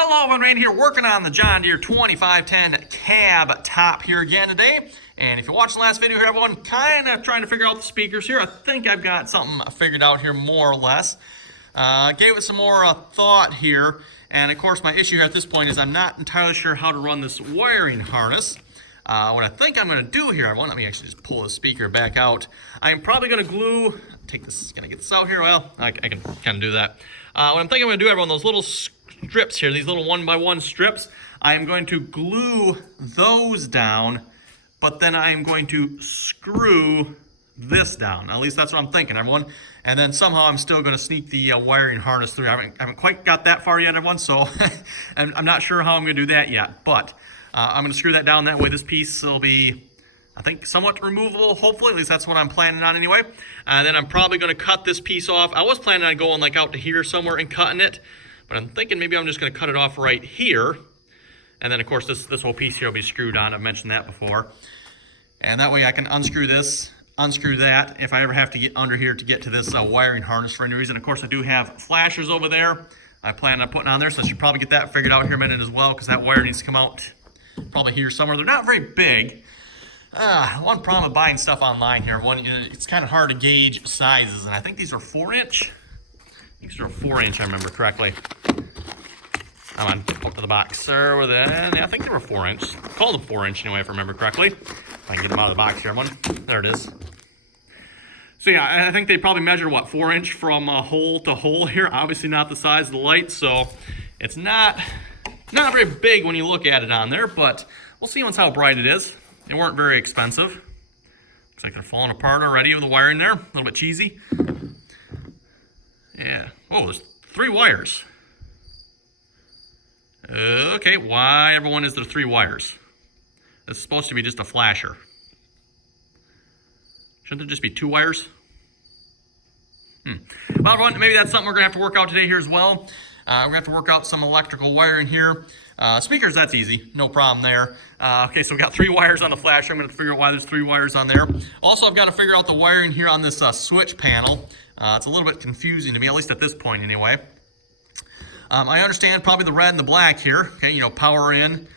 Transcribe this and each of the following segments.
Hello, everyone, Randy here, working on the John Deere 2510 cab top here again today. And if you watched the last video here, everyone, kind of trying to figure out the speakers here. I think I've got something figured out here more or less. Gave it some more thought here. And of course, my issue here at this point is I'm not entirely sure how to run this wiring harness. What I think I'm going to do here, everyone, let me actually just pull the speaker back out. I'm probably going to glue, get this out here. Well, I can kind of do that. What I'm thinking I'm going to do, everyone, those little strips here, these little 1x1 strips, I am going to glue those down, but then I am going to screw this down. At least that's what I'm thinking, everyone. And then somehow I'm still going to sneak the wiring harness through. I haven't quite got that far yet, everyone, so I'm not sure how I'm going to do that yet. But I'm going to screw that down. That way this piece will be, I think, somewhat removable, hopefully. At least that's what I'm planning on anyway. And then I'm probably going to cut this piece off. I was planning on going like out to here somewhere and cutting it. But I'm thinking maybe I'm just going to cut it off right here. And then, of course, this whole piece here will be screwed on. I've mentioned that before. And that way I can unscrew this, unscrew that, if I ever have to get under here to get to this wiring harness for any reason. Of course, I do have flashers over there I plan on putting on there, so I should probably get that figured out here in a minute as well, because that wire needs to come out probably here somewhere. They're not very big. One problem with buying stuff online here, it's kind of hard to gauge sizes, and I think these are 4-inch. I think these are 4-inch, I remember correctly. Come on, up to the box, sir. Yeah, I think they were 4-inch. Call them 4-inch anyway, if I remember correctly. If I can get them out of the box here, one. There it is. So yeah, I think they probably measure, what, 4-inch from hole to hole here. Obviously not the size of the light, so it's not very big when you look at it on there, but we'll see once how bright it is. They weren't very expensive. Looks like they're falling apart already with the wiring there. A little bit cheesy. Yeah. Oh, there's 3 wires. Okay, why, everyone, is there 3 wires? This is supposed to be just a flasher. Shouldn't there just be 2 wires? Well, everyone, maybe that's something we're going to have to work out today here as well. We're going to have to work out some electrical wiring here. Speakers, that's easy. No problem there. Okay, so we've got 3 wires on the flasher. I'm going to figure out why there's 3 wires on there. Also, I've got to figure out the wiring here on this switch panel. It's a little bit confusing to me, at least at this point anyway. I understand probably the red and the black here. Okay, you know, power in,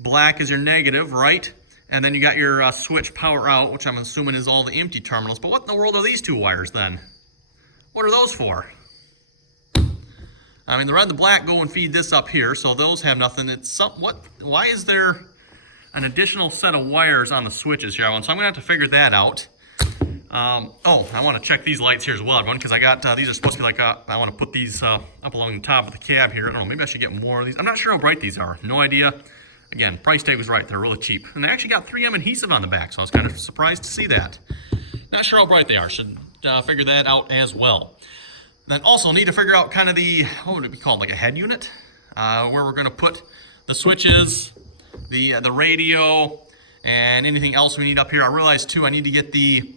black is your negative, right? And then you got your switch power out, which I'm assuming is all the empty terminals. But what in the world are these 2 wires then? What are those for? I mean, the red and the black go and feed this up here, so those have nothing. Why is there an additional set of wires on the switches here? So I'm going to have to figure that out. Oh, I want to check these lights here as well, everyone, because I got, these are supposed to be like, I want to put these up along the top of the cab here. I don't know, maybe I should get more of these. I'm not sure how bright these are. No idea. Again, price tag was right. They're really cheap. And they actually got 3M adhesive on the back, so I was kind of surprised to see that. Not sure how bright they are. Should figure that out as well. Then also need to figure out kind of the, what would it be called, like a head unit? Where we're going to put the switches, the radio, and anything else we need up here. I realized too, I need to get the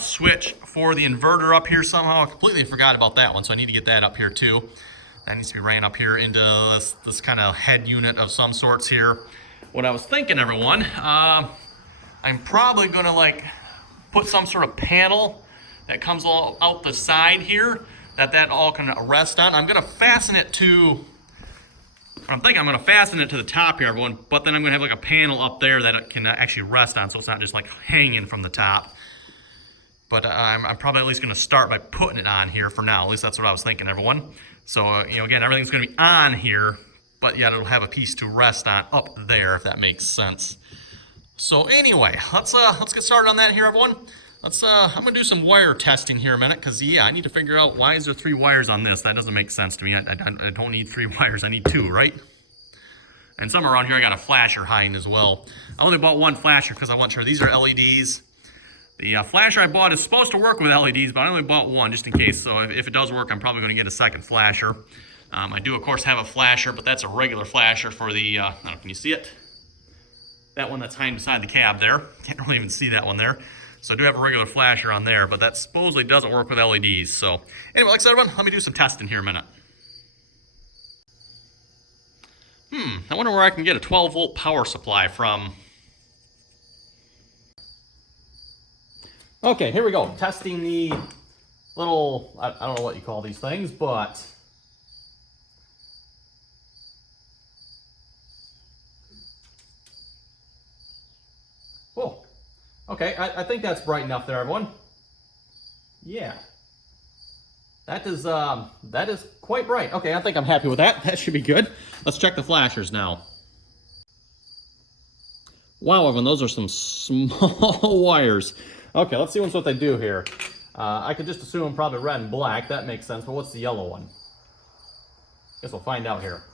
switch for the inverter up here somehow. I completely forgot about that one, so I need to get that up here too. That needs to be ran up here into this kind of head unit of some sorts here. What I was thinking, everyone, I'm probably going to like put some sort of panel that comes all out the side here that all can rest on. I'm going to fasten it to, I'm thinking I'm going to fasten it to the top here, everyone, but then I'm going to have like a panel up there that it can actually rest on, so it's not just like hanging from the top. But I'm probably at least going to start by putting it on here for now. At least that's what I was thinking, everyone. So, you know, again, everything's going to be on here, but yet it'll have a piece to rest on up there, if that makes sense. So anyway, let's get started on that here, everyone. I'm going to do some wire testing here a minute, because, yeah, I need to figure out why is there 3 wires on this. That doesn't make sense to me. I don't need 3 wires. I need 2, right? And somewhere around here I got a flasher hiding as well. I only bought 1 flasher because I wasn't sure. These are LEDs. The flasher I bought is supposed to work with LEDs, but I only bought 1 just in case. So if it does work, I'm probably going to get a second flasher. I do, of course, have a flasher, but that's a regular flasher for the, I don't know, can you see it? That one that's hiding beside the cab there. Can't really even see that one there. So I do have a regular flasher on there, but that supposedly doesn't work with LEDs. So anyway, like I said, everyone, let me do some testing here in a minute. I wonder where I can get a 12-volt power supply from. Okay, here we go. Testing the little, I don't know what you call these things, but Okay, I think that's bright enough there, everyone. Yeah. That is quite bright. Okay, I think I'm happy with that. That should be good. Let's check the flashers now. Wow, everyone, those are some small wires. Okay, let's see what they do here. I could just assume probably red and black. That makes sense, but what's the yellow one? Guess we'll find out here.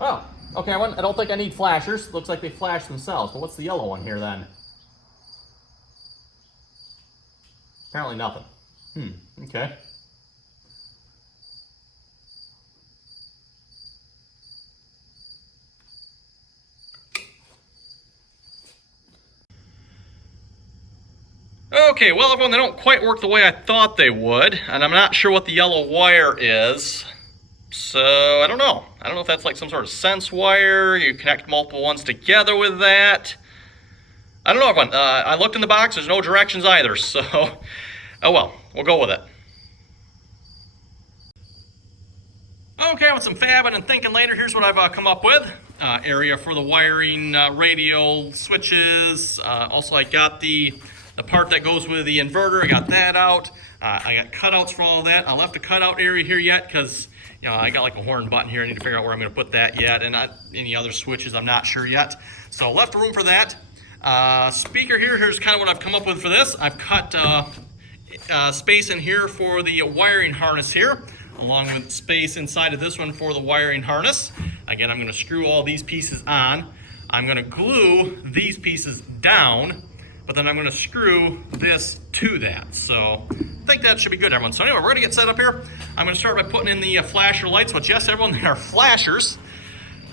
Oh, okay, I don't think I need flashers. Looks like they flash themselves, but what's the yellow one here then? Apparently nothing. Okay. Okay, well everyone, they don't quite work the way I thought they would, and I'm not sure what the yellow wire is. So, I don't know. I don't know if that's like some sort of sense wire, you connect multiple ones together with that. I don't know, everyone. I looked in the box, there's no directions either, so, oh well, we'll go with it. Okay, with some fabbing and thinking later, here's what I've come up with. Area for the wiring, radio switches. Also, I got the part that goes with the inverter. I got that out. I got cutouts for all that. I left a cutout area here yet because, you know, I got like a horn button here. I need to figure out where I'm going to put that yet, and not any other switches. I'm not sure yet. So left room for that. Speaker here. Here's kind of what I've come up with for this. I've cut space in here for the wiring harness here, along with space inside of this one for the wiring harness. Again, I'm going to screw all these pieces on. I'm going to glue these pieces down, but then I'm going to screw this to that. So I think that should be good, everyone. So anyway, we're going to get set up here. I'm going to start by putting in the flasher lights, which, yes, everyone, they are flashers.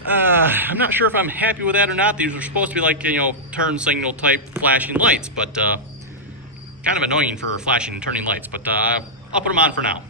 I'm not sure if I'm happy with that or not. These are supposed to be like, you know, turn signal type flashing lights, but kind of annoying for flashing and turning lights. But I'll put them on for now.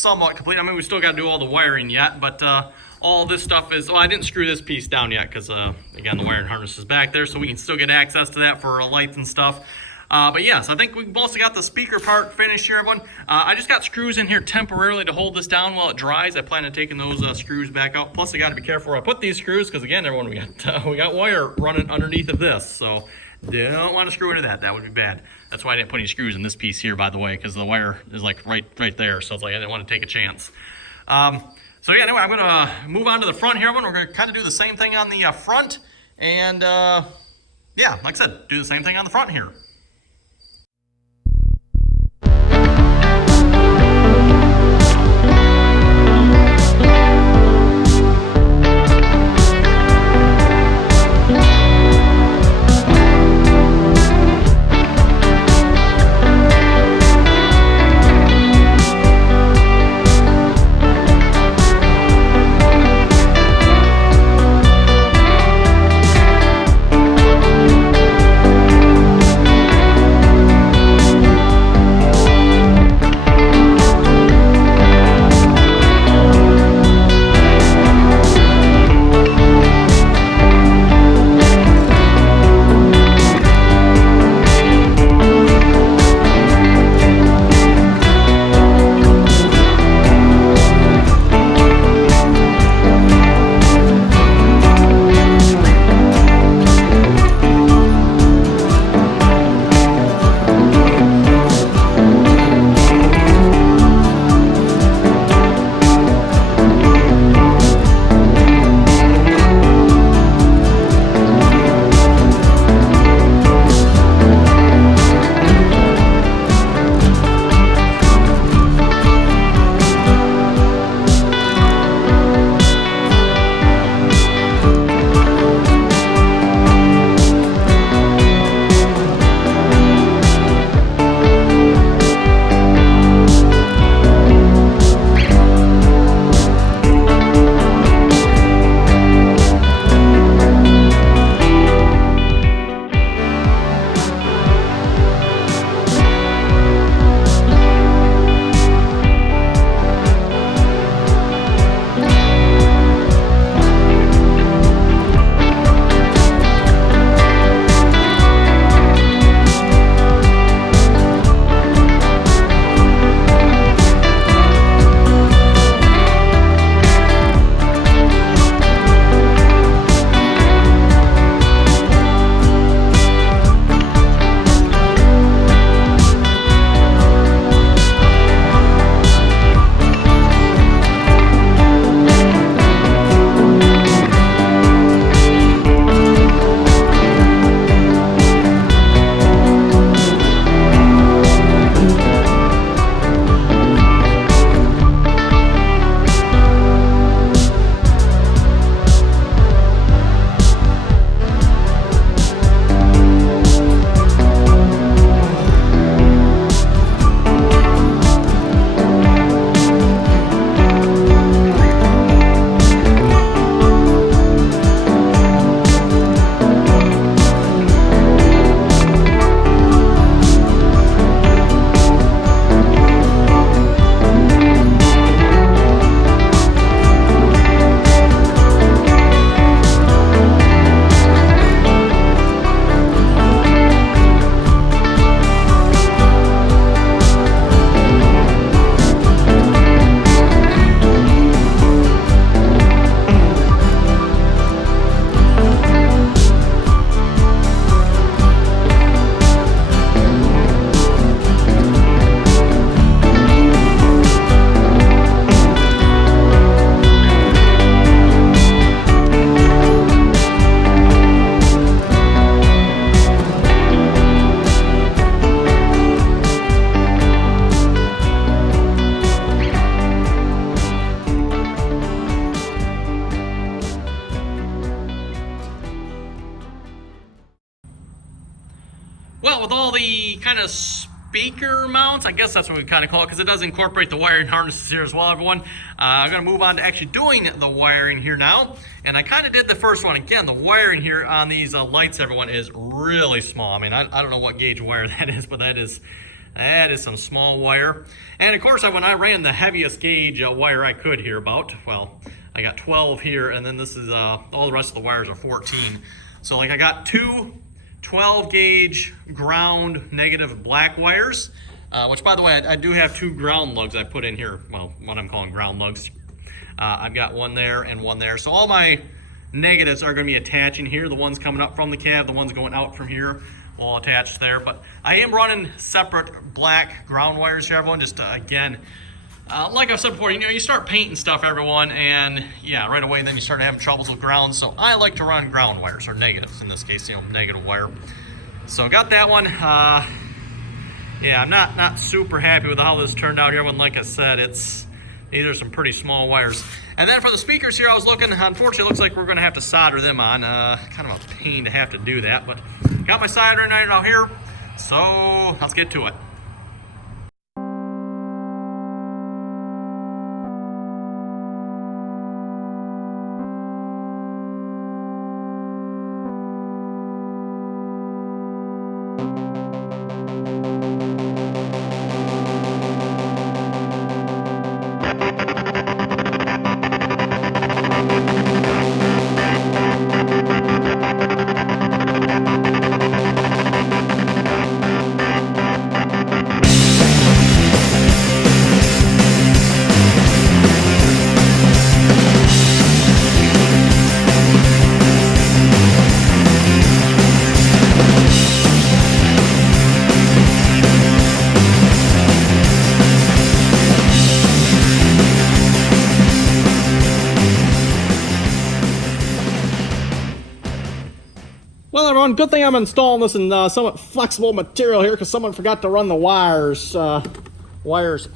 somewhat complete. I mean, we still got to do all the wiring yet, but all this stuff is, well, I didn't screw this piece down yet because, again, the wiring harness is back there, so we can still get access to that for lights and stuff. But yes, I think we've also got the speaker part finished here, everyone. I just got screws in here temporarily to hold this down while it dries. I plan on taking those screws back out. Plus, I got to be careful where I put these screws because, again, everyone, we got wire running underneath of this, so don't want to screw into that. That would be bad. That's why I didn't put any screws in this piece here, by the way, because the wire is like right there. So it's like I didn't want to take a chance. So yeah, anyway, I'm going to move on to the front here, everyone. We're going to kind of do the same thing on the front. And yeah, like I said, do the same thing on the front here. Well, with all the kind of speaker mounts, I guess that's what we kind of call it, because it does incorporate the wiring harnesses here as well, everyone. I'm going to move on to actually doing the wiring here now. And I kind of did the first one. Again, the wiring here on these lights, everyone, is really small. I mean, I don't know what gauge wire that is, but that is That is some small wire. And of course, when I ran the heaviest gauge wire I could here about, well, I got 12 here, and then this is, all the rest of the wires are 14. So like I got two 12 gauge ground negative black wires, which by the way, I do have two ground lugs I put in here. Well, what I'm calling ground lugs. I've got one there and one there. So all my negatives are going to be attaching here. The ones coming up from the cab, the ones going out from here will attach there. But I am running separate black ground wires here, everyone. Just again, like I've said before, you start painting stuff, everyone, and yeah, right away then you start having troubles with ground. So I like to run ground wires, or negatives in this case, negative wire. So got that one. Yeah, I'm not super happy with how this turned out here. Everyone, like I said, these are some pretty small wires. And then for the speakers here, I was looking, unfortunately, it looks like we're going to have to solder them on. Kind of a pain to have to do that, but got my soldering iron out here, so let's get to it. Well, everyone, good thing I'm installing this in somewhat flexible material here, because someone forgot to run the wires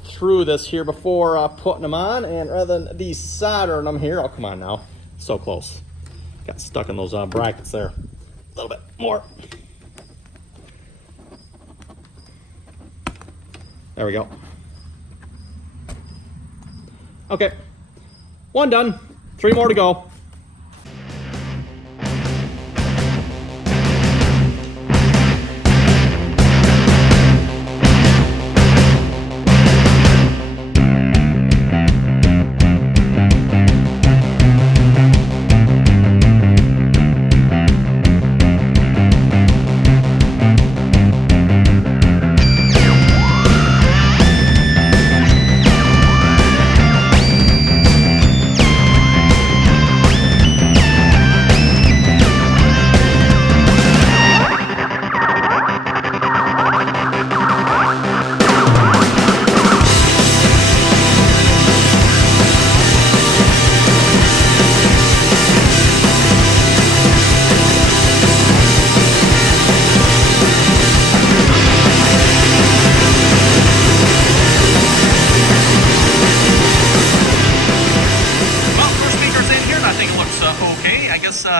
through this here before putting them on, and rather than desoldering them here, oh, come on now, so close. Got stuck in those brackets there. A little bit more. There we go. Okay, one done, 3 more to go.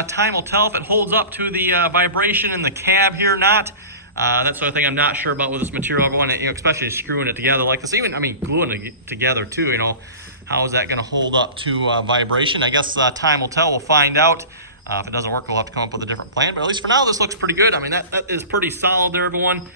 Time will tell if it holds up to the vibration in the cab here or not. That's the other thing I'm not sure about with this material, everyone, especially screwing it together like this. Even, gluing it together too, how is that going to hold up to vibration? I guess time will tell. We'll find out. If it doesn't work, we'll have to come up with a different plan. But at least for now, this looks pretty good. That is pretty solid there, everyone.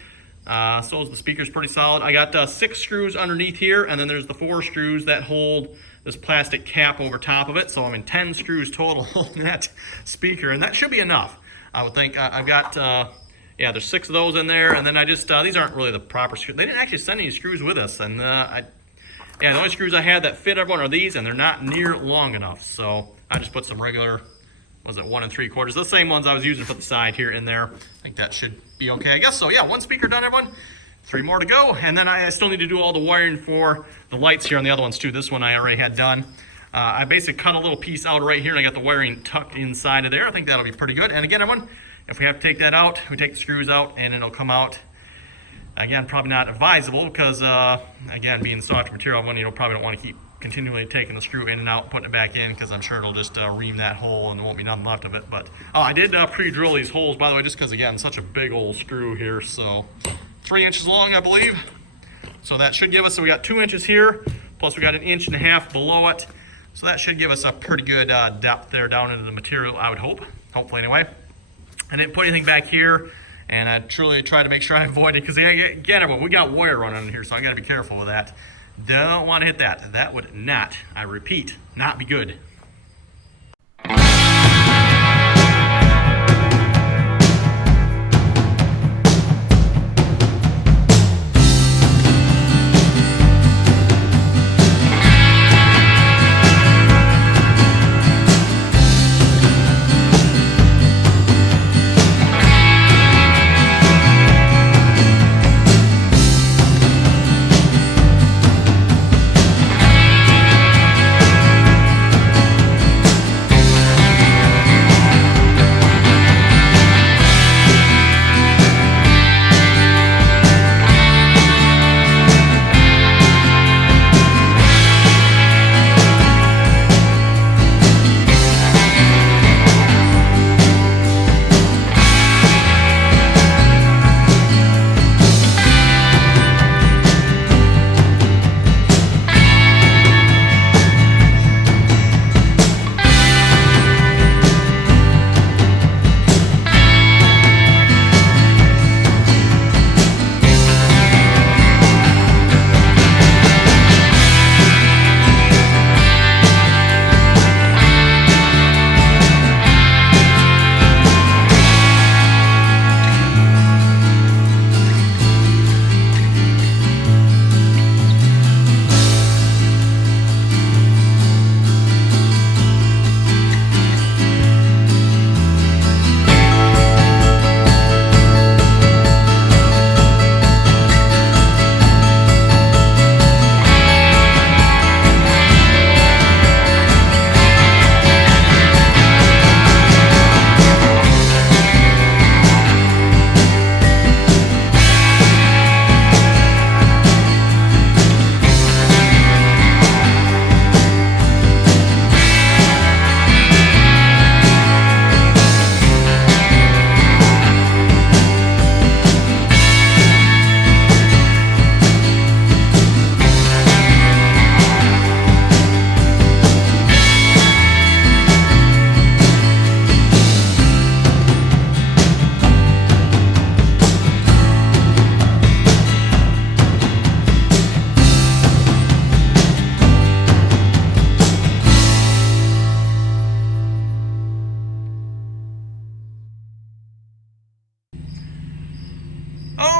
So is the speaker's pretty solid. I got 6 screws underneath here, and then there's the 4 screws that hold this plastic cap over top of it. So 10 screws total holding that speaker, and that should be enough, I would think. I've got, yeah, there's 6 of those in there, and then I just, these aren't really the proper screws. They didn't actually send any screws with us, and yeah, the only screws I had that fit everyone are these, and they're not near long enough. So I just put some regular, was it 1 3/4? The same ones I was using for the side here in there. I think that should be okay, I guess. So yeah, 1 speaker done, everyone. 3 more to go, and then I still need to do all the wiring for the lights here on the other ones too. This one I already had done. I basically cut a little piece out right here, and I got the wiring tucked inside of there. I think that'll be pretty good. And again, everyone, if we have to take that out, we take the screws out, and it'll come out. Again, probably not advisable because, again, being soft material, everyone, probably don't want to keep continually taking the screw in and out, putting it back in, because I'm sure it'll just ream that hole and there won't be nothing left of it. But I did pre-drill these holes, by the way, just because, again, such a big old screw here. So 3 inches long, I believe. So that should give us, so we got 2 inches here, plus we got 1.5 inches below it. So that should give us a pretty good depth there down into the material, I would hope. Hopefully, anyway. I didn't put anything back here. And I truly try to make sure I avoid it because, again, everyone, we got wire running in here, so I got to be careful with that. Don't want to hit that. That would not, I repeat, not be good.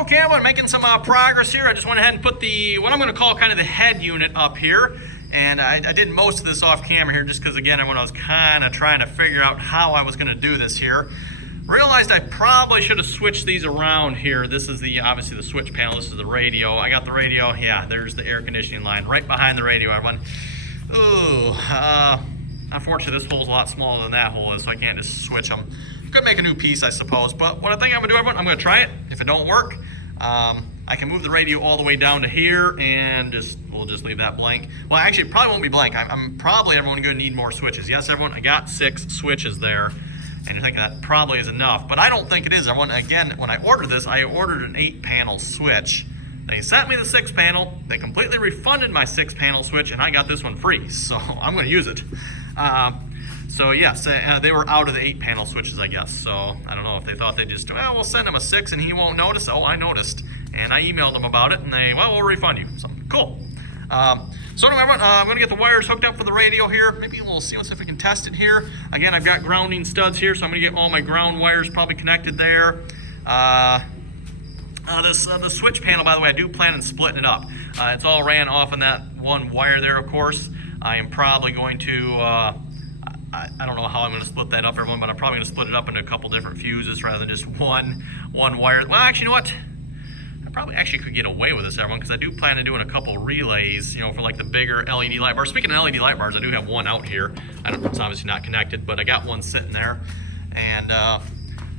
Okay, I'm making some progress here. I just went ahead and put what I'm going to call kind of the head unit up here. And I did most of this off camera here just because, again, when I was kind of trying to figure out how I was going to do this here, realized I probably should have switched these around here. This is obviously the switch panel. This is the radio. I got the radio. Yeah, there's the air conditioning line right behind the radio, everyone. Ooh, unfortunately, this hole's a lot smaller than that hole is, so I can't just switch them. Could make a new piece, I suppose, but what I think I'm gonna do, everyone, I'm gonna try it. If it don't work, I can move the radio all the way down to here and we'll just leave that blank. Well, actually, it probably won't be blank. I'm probably, everyone, gonna need more switches. Yes, everyone, I got 6 switches there, and you're thinking that probably is enough, but I don't think it is, everyone. Again, when I ordered this, I ordered an 8-panel switch. They sent me the 6-panel, they completely refunded my 6-panel switch, and I got this one free, so I'm gonna use it. So yes, they were out of the 8-panel switches, I guess. So I don't know if they thought they just, well, we'll send him a 6 and he won't notice. Oh, I noticed. And I emailed them about it and they, well, we'll refund you. So cool. So anyway, I'm going to get the wires hooked up for the radio here. Maybe we'll see if we can test it here. Again, I've got grounding studs here, so I'm going to get all my ground wires probably connected there. The switch panel, by the way, I do plan on splitting it up. It's all ran off on that one wire there, of course. I am probably going to, I don't know how I'm going to split that up, everyone, but I'm probably going to split it up into a couple different fuses rather than just one wire. Well, actually, you know what? I probably actually could get away with this, everyone, because I do plan on doing a couple relays, you know, for like the bigger LED light bars. Speaking of LED light bars, I do have one out here. It's obviously not connected, but I got one sitting there. And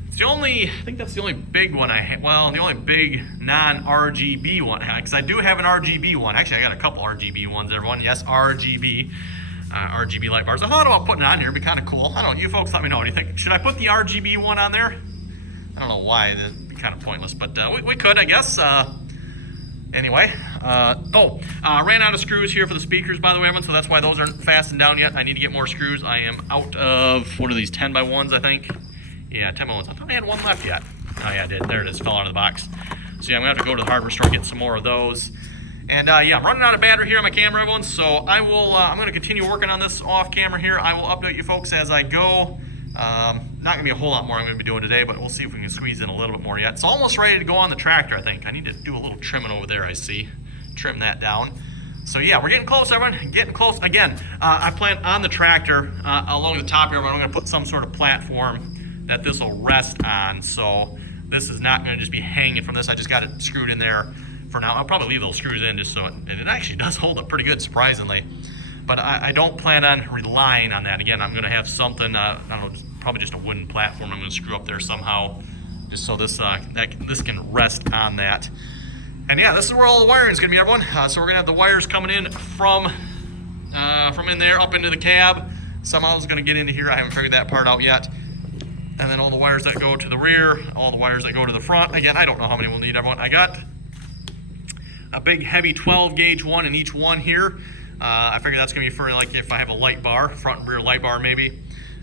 it's the only, I think that's the only big one I have. Well, the only big non-RGB one, because I do have an RGB one. Actually, I got a couple RGB ones, everyone. Yes, RGB light bars. I thought about putting it on here. It'd be kind of cool. I don't know. You folks let me know. What do you think? Should I put the RGB one on there? I don't know why. It'd be kind of pointless, but we could, I guess. Anyway. Ran out of screws here for the speakers, by the way, everyone, so that's why those aren't fastened down yet. I need to get more screws. I am out of, what are these, 10x1s, I think? Yeah, 10x1s. I thought I had one left yet. Oh yeah, I did. There it is. Fell out of the box. So yeah, I'm gonna have to go to the hardware store and get some more of those. And yeah, I'm running out of battery here on my camera, everyone. So I will. I'm gonna continue working on this off camera here. I will update you folks as I go. Not gonna be a whole lot more I'm gonna be doing today, but we'll see if we can squeeze in a little bit more yet. It's almost ready to go on the tractor, I think. I need to do a little trimming over there, I see. Trim that down. So yeah, we're getting close, everyone. Getting close. Again, I plan on the tractor along the top here, I'm gonna put some sort of platform that this will rest on. So this is not gonna just be hanging from this. I just got it screwed in there for now. I'll probably leave those screws in just so it, and it actually does hold up pretty good, surprisingly. But I don't plan on relying on that. Again, I'm gonna have something, I don't know, probably just a wooden platform I'm gonna screw up there somehow, just so this this can rest on that. And yeah, this is where all the wiring is gonna be, everyone. So we're gonna have the wires coming in from in there up into the cab. Somehow it's gonna get into here. I haven't figured that part out yet. And then all the wires that go to the rear, all the wires that go to the front. Again, I don't know how many we'll need, everyone. I got a big heavy 12 gauge one in each one here. I figure that's gonna be for like if I have a light bar, front and rear light bar maybe.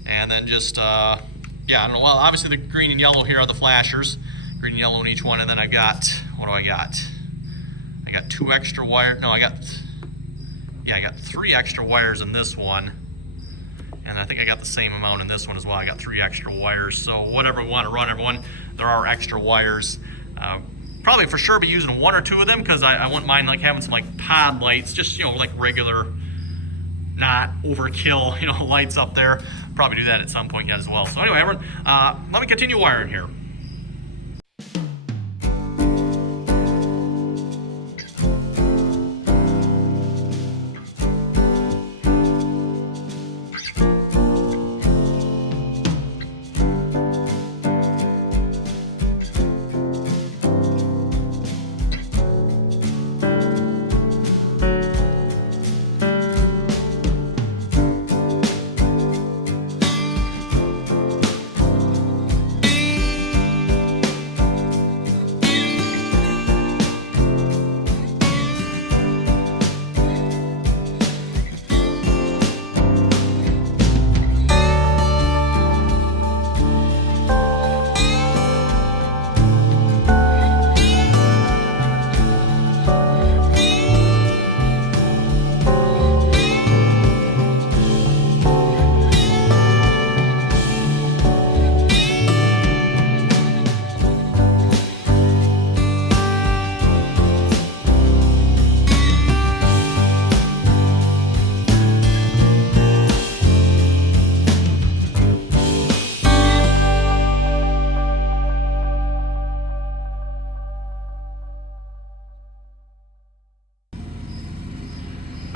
And then just, yeah, I don't know, well, obviously the green and yellow here are the flashers. Green and yellow in each one, and then I got, what do I got? I got 2 extra wires, no, I got 3 extra wires in this one. And I think I got the same amount in this one as well. I got 3 extra wires. So whatever we want to run, everyone, there are extra wires. Probably for sure be using 1 or 2 of them, because I wouldn't mind like having some like pod lights, just, you know, like regular, not overkill, you know, lights up there. Probably do that at some point yet as well. So anyway, everyone, let me continue wiring here.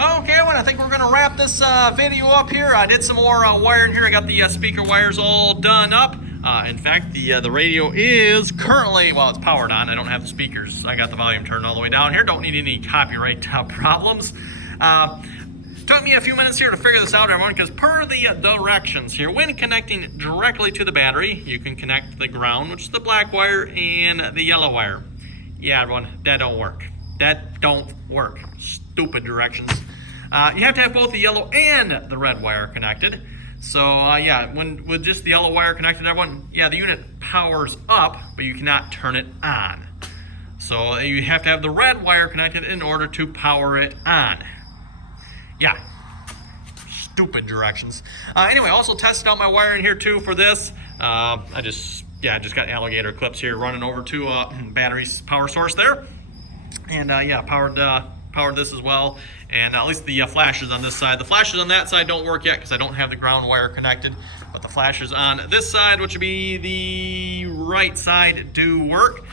Okay, everyone, I think we're gonna wrap this video up here. I did some more wiring here. I got the speaker wires all done up. In fact, the radio is currently, well, it's powered on. I don't have the speakers. I got the volume turned all the way down here. Don't need any copyright problems. Took me a few minutes here to figure this out, everyone, because per the directions here, when connecting directly to the battery, you can connect the ground, which is the black wire, and the yellow wire. Yeah, everyone, that don't work. That don't work. Stupid directions. You have to have both the yellow and the red wire connected. So yeah, with just the yellow wire connected, everyone, yeah, the unit powers up, but you cannot turn it on. So you have to have the red wire connected in order to power it on. Yeah, stupid directions. Anyway, also tested out my wiring here too for this. I just got alligator clips here running over to battery power source there. And yeah, powered this as well, and at least the flashes on this side. The flashes on that side don't work yet because I don't have the ground wire connected, but the flashes on this side, which would be the right side, do work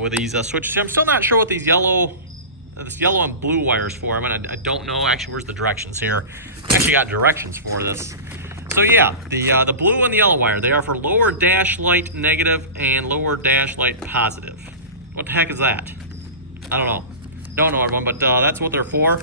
with these switches here. I'm still not sure what these this yellow and blue wires for. I mean, I don't know. Actually, where's the directions here? I actually got directions for this. So yeah, the blue and the yellow wire, they are for lower dash light negative and lower dash light positive. What the heck is that? I don't know. Don't know, everyone, but that's what they're for.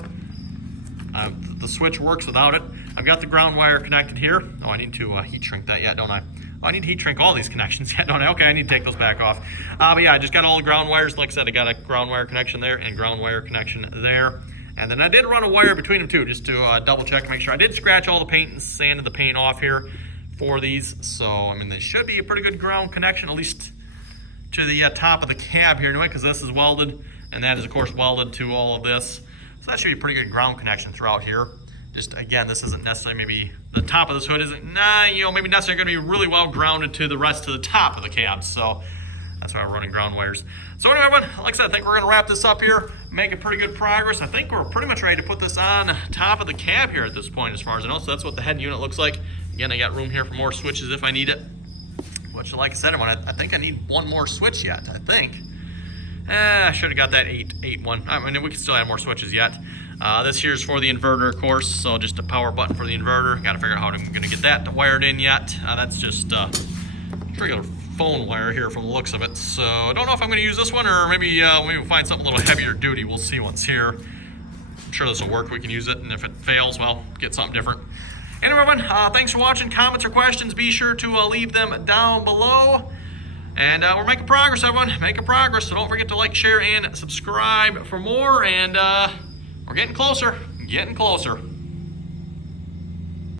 The switch works without it. I've got the ground wire connected here. Oh, I need to heat shrink that yet, don't I? Oh, I need to heat shrink all these connections yet, don't I? Okay, I need to take those back off. But yeah, I just got all the ground wires. Like I said, I got a ground wire connection there and ground wire connection there. And then I did run a wire between them too, just to double check, make sure. I did scratch all the paint and sanded the paint off here for these. So, I mean, they should be a pretty good ground connection, at least to the top of the cab here anyway, because this is welded, and that is of course welded to all of this. So that should be a pretty good ground connection throughout here. Just again, this isn't necessarily, maybe the top of this hood isn't, maybe necessarily going to be really well grounded to the rest of the top of the cab. So that's why we're running ground wires. So anyway, everyone, like I said, I think we're going to wrap this up here, making pretty good progress. I think we're pretty much ready to put this on top of the cab here at this point, as far as I know. So that's what the head unit looks like. Again, I got room here for more switches if I need it. Which, like I said, everyone, I think I need one more switch yet, I think. I should have got that 8 one. I mean, we can still add more switches yet. This here's for the inverter, of course, so just a power button for the inverter. Got to figure out how I'm going to get that wired in yet. That's just regular phone wire here from the looks of it. So I don't know if I'm going to use this one, or maybe we'll find something a little heavier duty. We'll see once here. I'm sure this will work. We can use it, and if it fails, well, get something different. Anyway, everyone, thanks for watching. Comments or questions, be sure to leave them down below. And we're making progress, everyone. Making progress. So don't forget to like, share, and subscribe for more. And we're getting closer. Getting closer.